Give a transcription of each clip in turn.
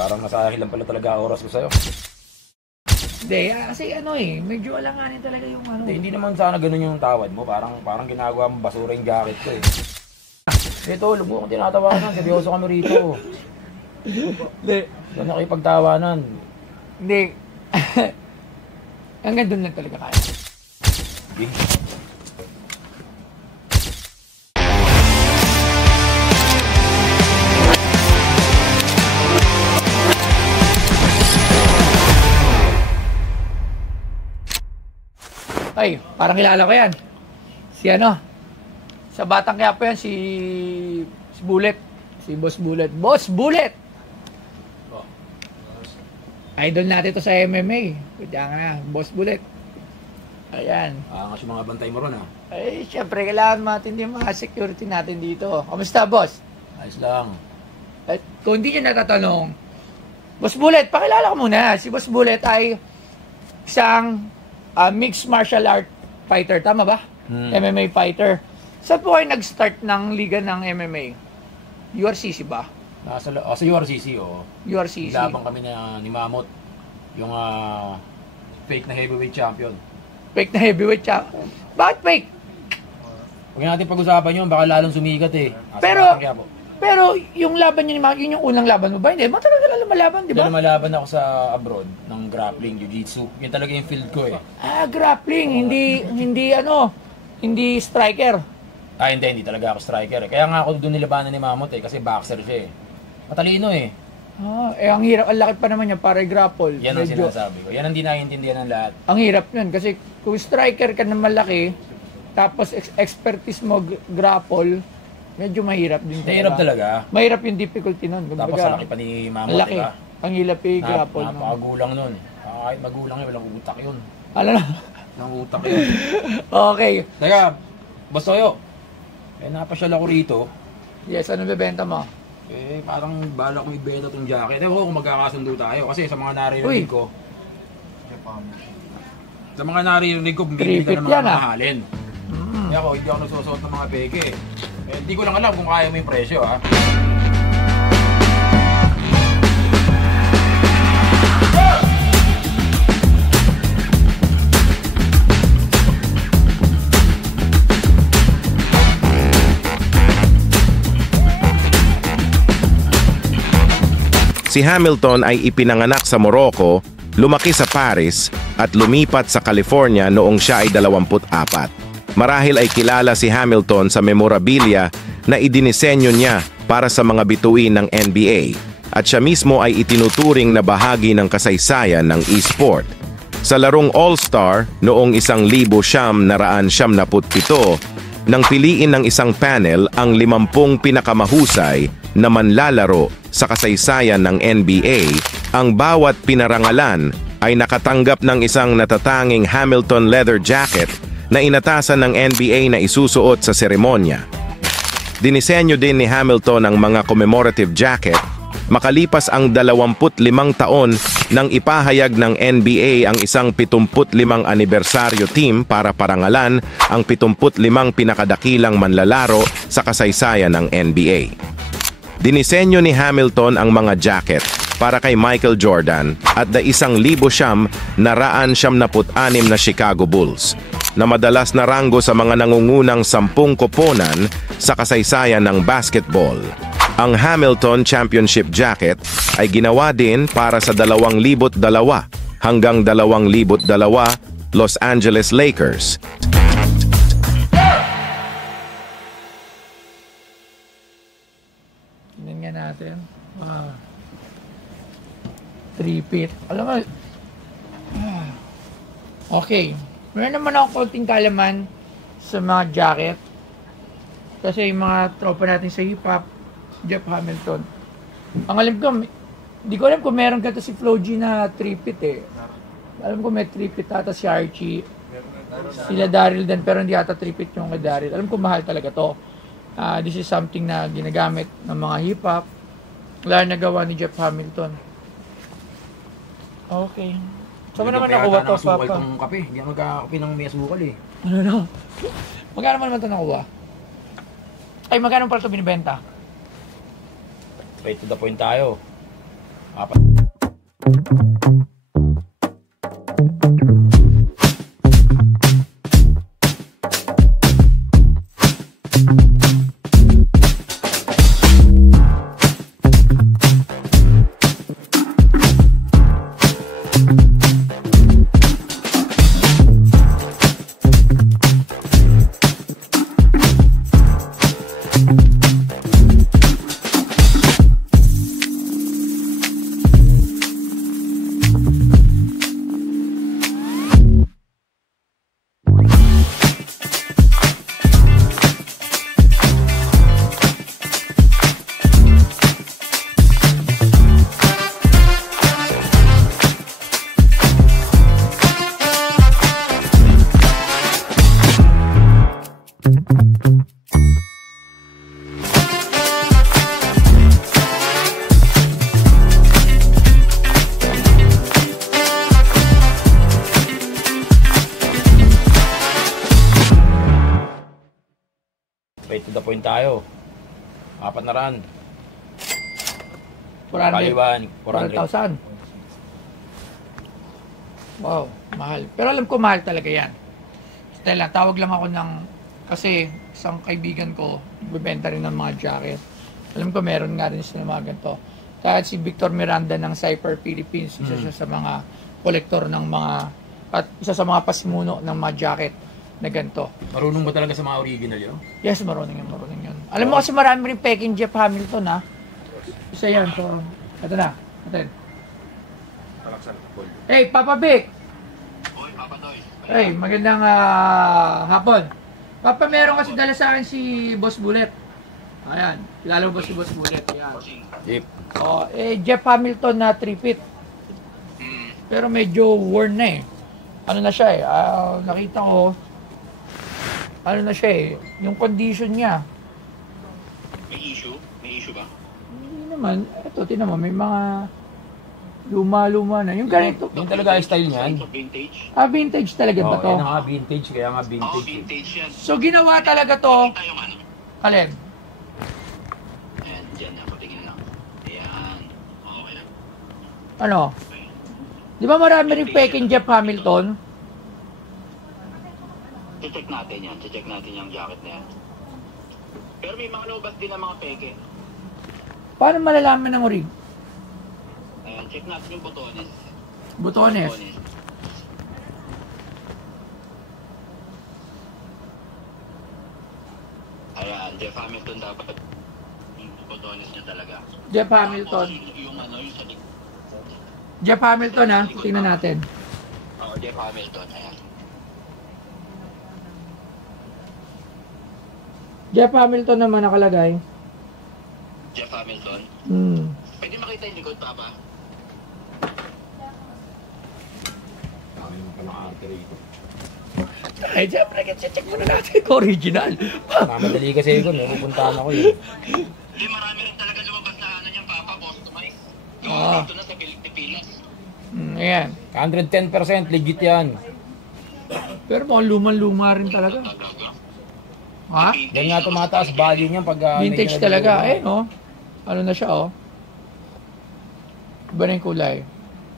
Parang nasahil lang pala talaga oras ko sa'yo. Hindi, kasi ano medyo alanganin talaga yung ano. Hindi naman sana ganun yung tawad mo. Parang ginagawa mo basura yung jacket ko eh. Ito, lumo kong tinatawanan. Seryoso kami rito. Hindi. Doon na kayo pagtawanan. Hindi. Hanggang doon lang talaga kaya. Big. Ay, parang kilala ko yan. Si ano? Sa Batang Quiapo yan, si Bullet. Si Boss Bullet. Boss Bullet! Idol natin to sa MMA. Kaya nga, Boss Bullet. Ayan. Angas yung mga bantay mo ron Ay, syempre, kailangan matindi yung mga security natin dito. Kamusta, boss? Ayos lang. At kung hindi nyo natatanong, Boss Bullet, pakilala ko muna. Si Boss Bullet ay isang mixed martial art fighter. Tama ba? MMA fighter. Saan po kayo nag-start ng liga ng MMA? URCC ba? Sa URCC, URCC. Labang kami ni Mamot. Yung fake na heavyweight champion. Fake na heavyweight champion? Bakit fake? Huwag natin pag-usapan yun, baka lalong sumigat eh. Pero yung laban nyo, yun yung unang laban mo ba? Hindi, matagal ka lang lumalaban, di ba? Lumalaban ako sa abroad ng grappling, jiu-jitsu. Yun talaga yung field ko eh. Grappling, hindi striker. Hindi talaga ako striker eh. Kaya nga ako doon nilabanan ni Mamot eh, kasi boxer siya eh. Matalino eh. Ang hirap, ang laki pa naman niya para grapple. Yan ang sinasabi ko. Yan ang di naiintindihan ng lahat. Ang hirap yun kasi kung striker ka na malaki, tapos expertise mo grapple, medyo mahirap din. Mahirap talaga. Mahirap yung difficulty nun. Tapos ang laki pa ni Mamot, laki. diba? Ang hilap yung grapple. Napakagulang nun. Kahit magulang yun, walang utak yun. Ano na? Walang utak yun. Okay. Teka, Boss Toyo. Napasyal ako rito. Yes, ano bebenta mo? Parang bala kong ibenta tong jacket. Ewan ko kung magkakasundo tayo. Kasi sa mga naririnig ko, bumibili ka ng mga mahalin. Kaya ako, hindi ako nagsusuot ng mga peke. Hindi ko lang alam kung kaya mo yung presyo Si Hamilton ay ipinanganak sa Morocco, lumaki sa Paris, at lumipat sa California noong siya ay 24. Marahil ay kilala si Hamilton sa memorabilia na idinisenyo niya para sa mga bituin ng NBA, at siya mismo ay itinuturing na bahagi ng kasaysayan ng e-sport. Sa larong All-Star noong 1997, nang piliin ng isang panel ang 50 pinakamahusay na manlalaro sa kasaysayan ng NBA, ang bawat pinarangalan ay nakatanggap ng isang natatanging Hamilton leather jacket na inatasan ng NBA na isusuot sa seremonya. Dinisenyo din ni Hamilton ang mga commemorative jacket makalipas ang 25 taon nang ipahayag ng NBA ang isang 75 anibersaryo team para parangalan ang 75 pinakadakilang manlalaro sa kasaysayan ng NBA. Dinisenyo ni Hamilton ang mga jacket para kay Michael Jordan at da 1,976 na Chicago Bulls, na madalas naranggo sa mga nangungunang 10 koponan sa kasaysayan ng basketball. Ang Hamilton Championship Jacket ay ginawa din para sa 2002 hanggang 2002 Los Angeles Lakers. Tingnan nga natin. Three-pit. Alam mo, okay. Meron naman ako konting kalaman sa mga jacket. Kasi yung mga tropa natin sa hip-hop, Jeff Hamilton. Ang alam ko, di ko alam kung meron ka si Flo G na 3-pit eh. Alam ko may 3-pit ata si Archie. Sila Daryl din, pero hindi ata 3-pit yung kay Daryl. Alam ko mahal talaga to. This is something na ginagamit ng mga hip-hop. Wala na gawa ni Jeff Hamilton. Okay. Saan mo naman nakuha to, Papa? Hindi ako magkakape ng may asukal eh. Ano na? Magkano mo naman ito nakuha? Ay, magkano pala ito binibenta? Straight to the point tayo. Apat. Straight to the point tayo. Apat na run. 400. 400. 400,000. Wow, mahal. Pero alam ko mahal talaga yan. Stella, tawag lang ako ng... Kasi isang kaibigan ko, bibenta rin ng mga jacket. Alam ko meron nga rin sila mga ganito. Kahit si Victor Miranda ng Cypher Philippines, isa siya sa mga kolektor ng mga... At isa sa mga pasimuno ng mga jacket na ganito. Marunong ba talaga sa mga original yun? Yes, marunong yun, marunong yun. Alam mo kasi marami rin peking Jeff Hamilton, ha? Isa yan, so... Ito na, atin. Hey, Papa Vic! Hoy, Papa Noy. Hey, magandang hapon. Papa, meron kasi dala sa akin si Boss Bullet. Ayan, kilala mo ba si Boss Bullet? Ayan. Jeep. Oh, Jeff Hamilton na 3-feet. Pero medyo worn na eh. Ano na siya eh, nakita ko, ano na siya eh, yung condition niya. May issue? May issue ba? Hindi naman, eto, tinan mo, may mga luma-luma na. Yung ganito. Yung talaga ang style niyan. Vintage? Vintage talaga ba to? Yan nga, vintage. Kaya nga Oo, vintage. vintage yan. So, ginawa talaga to, Tayo ano? Alin? Ayan, dyan na. Patingin lang. Ayan. Okay lang. Ano? Di ba marami rin peking Jeff Hamilton? Check natin yan. Check natin yung jacket na yan. Pero may mga lobat din ng mga peke. Paano malalaman ng orig? Ayan, check natin yung botones. Butones. Ayan, Jeff Hamilton dapat yung botones niya talaga. Jeff Hamilton. Tapos yung ano, yung sa likod. Jeff Hamilton ha, tingnan natin. Oo, Jeff Hamilton. Ayan. Jeff Hamilton naman nakalagay. Jeff Hamilton. Pwede makita yung likod, Papa? Dami naman pa naka-arte rito. Ay, siyempre, check muna natin kung original. Mamadali kasi ko, pupuntahan ako yun. Hindi, marami rin talaga lumabas na ano niyan, Papa, customize. Ah. Dito na sa Pilipinas. Ayan. 110% legit yan. Pero mukhang luma-luma rin talaga. Ha? Yan nga tumataas value niyan pag... Vintage talaga. Eh, no? Ano na siya, oh. Iba na yung kulay.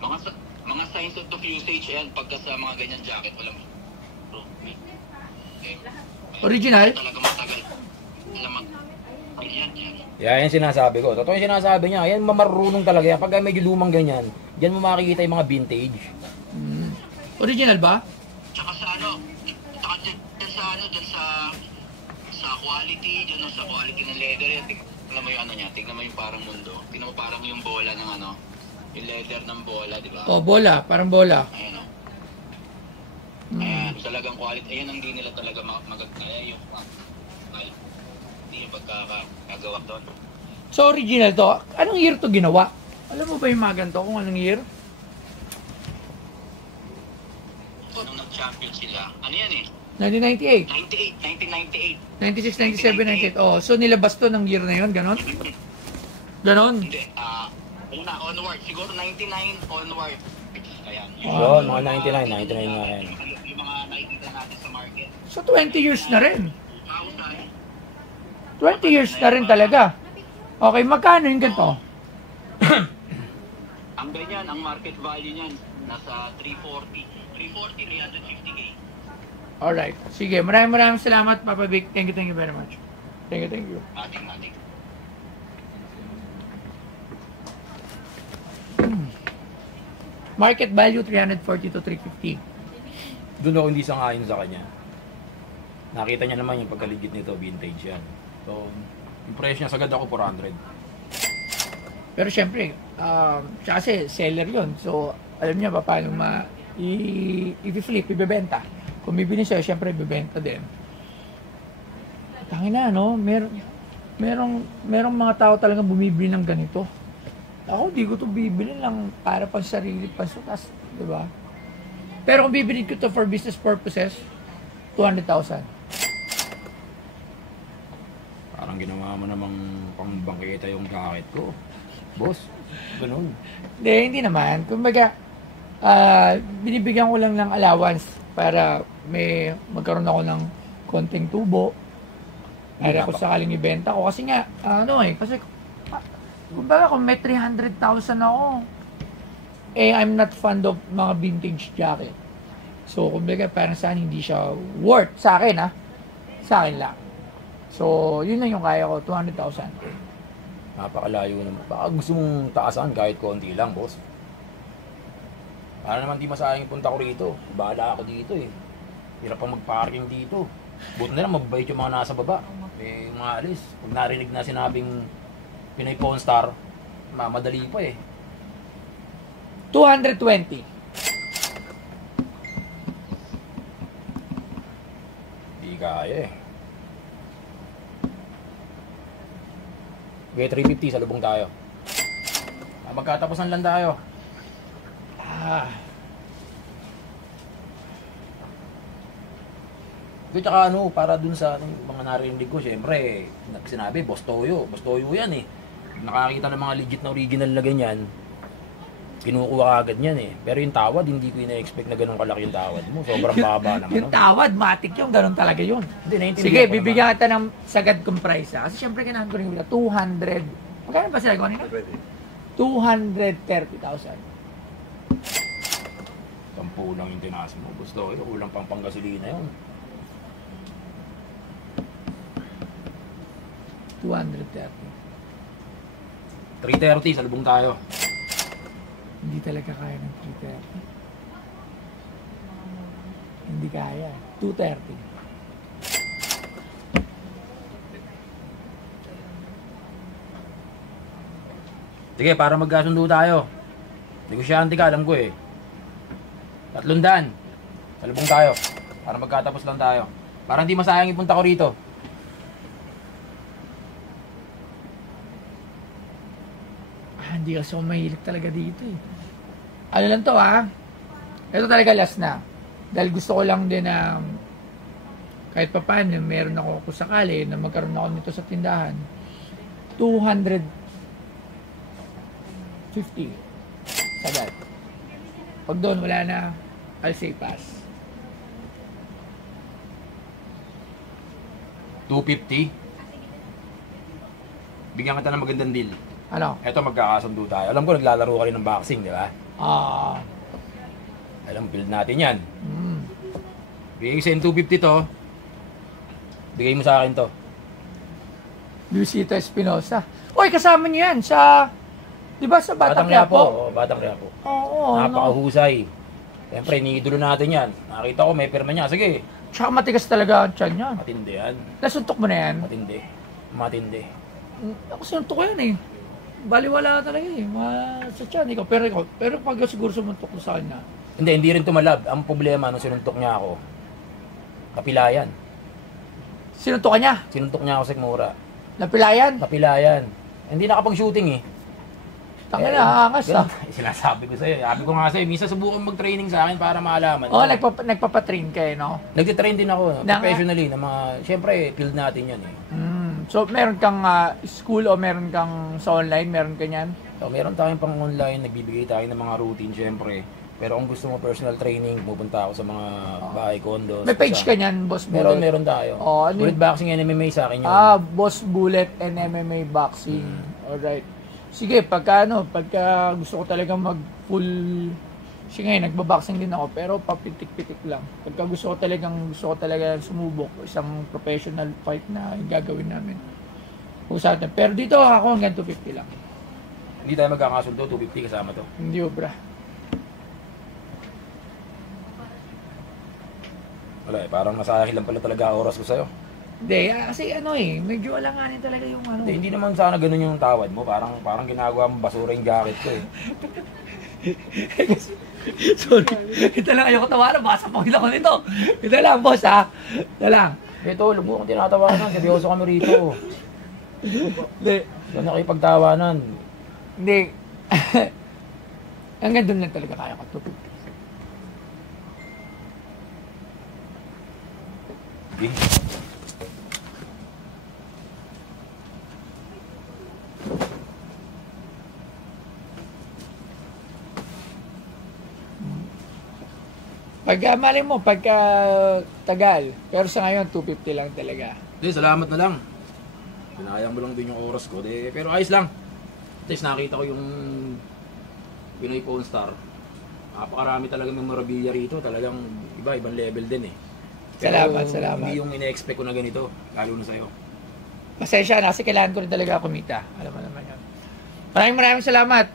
Mga signs of usage yan pagka sa mga ganyan jacket, walang Original? talaga matagal. Yan. Yan sinasabi ko. Totoo yung sinasabi niya. Yan mamarunong talaga yan. Pag medyo lumang ganyan, diyan mo makikita yung mga vintage. Original ba? Tsaka sa ano, tsaka dyan sa ano, dyan sa quality, dyan sa quality ng leather yan. Tignan mo yung ano niya, tignan mo yung parang mundo. Tignan mo parang yung bola ng ano, yung leather ng bola, di ba? Oh, bola. Parang bola. Ayan o. Ayan, talagang quality. Ayan ang di nila talaga magagaya yung hindi yung pagkakagawa doon. So, original to. Anong year to ginawa? Alam mo ba yung mga ganito kung anong year? Nung nag-champion sila, ano yan eh? 1998. 1998. 96, 97, 98. Oh, so nilabas to ng year na yun, ganon? Ganon? Hindi, una, onward. Siguro 99 onward. Ayan. Yun, mga 99 nga yan. Yung mga nakikita natin sa market. So, 20 years na rin. 2000. 20 years na rin talaga. Okay, magkano yung ganito? ganyan, ang market value niyan, nasa 340. 350K. Alright. Sige, maraming salamat, Papa Vic. Thank you very much. Thank you. Ating. Market value, 340 to 350. Doon ako hindi sangayon sa kanya. Nakita niya naman yung pagkaligit nito, vintage yan. So, yung presyo niya sagad ako 400. Pero syempre, siya kasi seller yun. So, alam niya pa paano i-flip, ibebenta. Kung bibili siya, syempre ibebenta din. Tangina, no? Merong mga tao talaga bumibili ng ganito. Ako, di ko to bibili lang para pang sarili pasutas, di ba? Pero kung bibili ko to for business purposes, 200,000. Parang ginawa mo namang pangbangkita yung jacket ko. Boss, ganun. Hindi naman. Kumbaga, binibigyan ko lang ng allowance para magkaroon ako ng konting tubo. Para kung sakaling ibenta ko. Kasi nga, kasi kumbaga kung may 300,000 ako, I'm not fond of mga vintage jacket. So, kumbaga parang saan hindi siya worth sa akin, sa akin lang. So, yun na yung kaya ko, 200,000. Napakalayo naman. Baka gusto mong taasan kahit konti lang, boss. Para naman di masayang punta ko rito. Bahala ako dito eh. Hirap pang mag-parking dito. Buti na lang mababait yung mga nasa baba. Mga alis. Pag narinig na sinabing Pinoy Pawn Star, madali pa eh. 220. Di kaya eh. Okay, 350 sa lubong tayo. Magkatapusan lang tayo. Tsaka para dun sa mga narinig ko, syempre, sinabi, Boss Toyo yan eh. Nakakita ng mga legit na original na ganyan, kinukuha agad yan eh. Pero yung tawad, hindi ko ina-expect na ganun kalaki yung tawad mo. Sobrang baba naman. Yung tawad, matik yung ganun talaga yun. Sige, bibigyan kita ng sagad kong price Kasi syempre kailangan ko rin 200. Magkano ba sila gawin nila? 230,000. 10 lang yung tinaas mo. Gusto ko, kulang pang panggasolina yun. 230. 330 sa lubong tayo. Hindi talaga kaya ng 330. Hindi kaya. 230. Sige, para magkasundo tayo. Negosyante ka, alam ko eh. 300 sa lubong tayo. Para magkatapos lang tayo. Para hindi masayang ipunta ko rito. Hindi kasi ako mahilig talaga dito eh. Ano lang to Ito talaga last na. Dahil gusto ko lang din na kahit pa paano, meron ako kung sakali na magkaroon ako nito sa tindahan. 250. Sagad. Pag doon wala na, I'll say pass. 250. Bigyan kita ng magandang deal. Ano? Eto, magkakasundo tayo. Alam ko, naglalaro ka rin ng boxing, di ba? Alam, build natin yan. Bigay ko sa 250 to. Bigay mo sa akin to. Luisito Espinosa. Uy, kasama niyo yan sa... Di ba sa Batang Quiapo? Batang Quiapo. Oo. Napakahusay. Siyempre, iniidolo natin yan. Nakita ko, may pirma niya. Sige. Tsaka matigas talaga ang tiyan niya. Matindi yan. Nasuntok mo na yan? Matindi. Ako suntok ko yan eh. Baliwala talaga eh. Sa tiyan. Pero pag siguro sumuntok ko sa kanya. Hindi rin tumalab. Ang problema nung sinuntok niya ako, kapilayan. Sinuntok ka niya? Sinuntok niya ako sa Mura. Napilayan? Kapilayan. Hindi nakapag-shooting eh. Tanga na, angas Sinasabi ko sa'yo. Sabi ko nga sa'yo, minsan subukan mag-training sa akin para malaman. Nagpapatrain kayo, no? Nagtitrain din ako, professionally. Siyempre, field natin yan eh. So, meron kang school o meron kang sa online? Meron ka niyan? So, meron tayong pang online, nagbibigay tayo ng mga routine, siyempre. Pero kung gusto mo personal training, pupunta ako sa mga bahay, condos. May page ka niyan, Boss Bullet? Meron tayo. Bullet Boxing and MMA sa akin yun. Boss Bullet and MMA Boxing. Alright. Sige, pagka gusto ko talagang mag full, sige ngayon, nagbaboxing din ako, pero papitik-pitik lang. Pagka gusto ko talaga sumubok, isang professional fight na gagawin namin. Usapan. Pero dito ako hanggang 250 lang. Hindi tayo magkakasuldo, 250 kasama to. Hindi obra. Wala eh, parang nasayang lang pala talaga oras ko sa'yo. Hindi, kasi medyo alanganin talaga yung Hindi naman sana ganun yung tawad mo, parang ginagawa mo basura yung jacket ko eh. Sorry. Ito lang, ayoko tawanan. Baka sapagin ako nito. Ito lang, boss, ha? Ito lang. Ito, lubog kong tinatawanan, seryoso kami rito. Hindi. Yan nakipagtawanan. Hindi. Hanggang doon lang talaga kaya ko. 250. Okay. Malay mo, pagka tagal. Pero sa ngayon, 250 lang talaga. Hindi, salamat na lang. Pinayang mo lang din yung oras ko. Pero ayos lang. At least nakita ko yung Pinoy Pawn Star. Napakarami talaga memorabilia rito. Talagang ibang level din eh. Pero Salamat. hindi yung ine-expect ko na ganito. Lalo na sa'yo. Pasensya na kasi kailangan ko rin talaga kumita. Alam mo naman yun. Maraming salamat.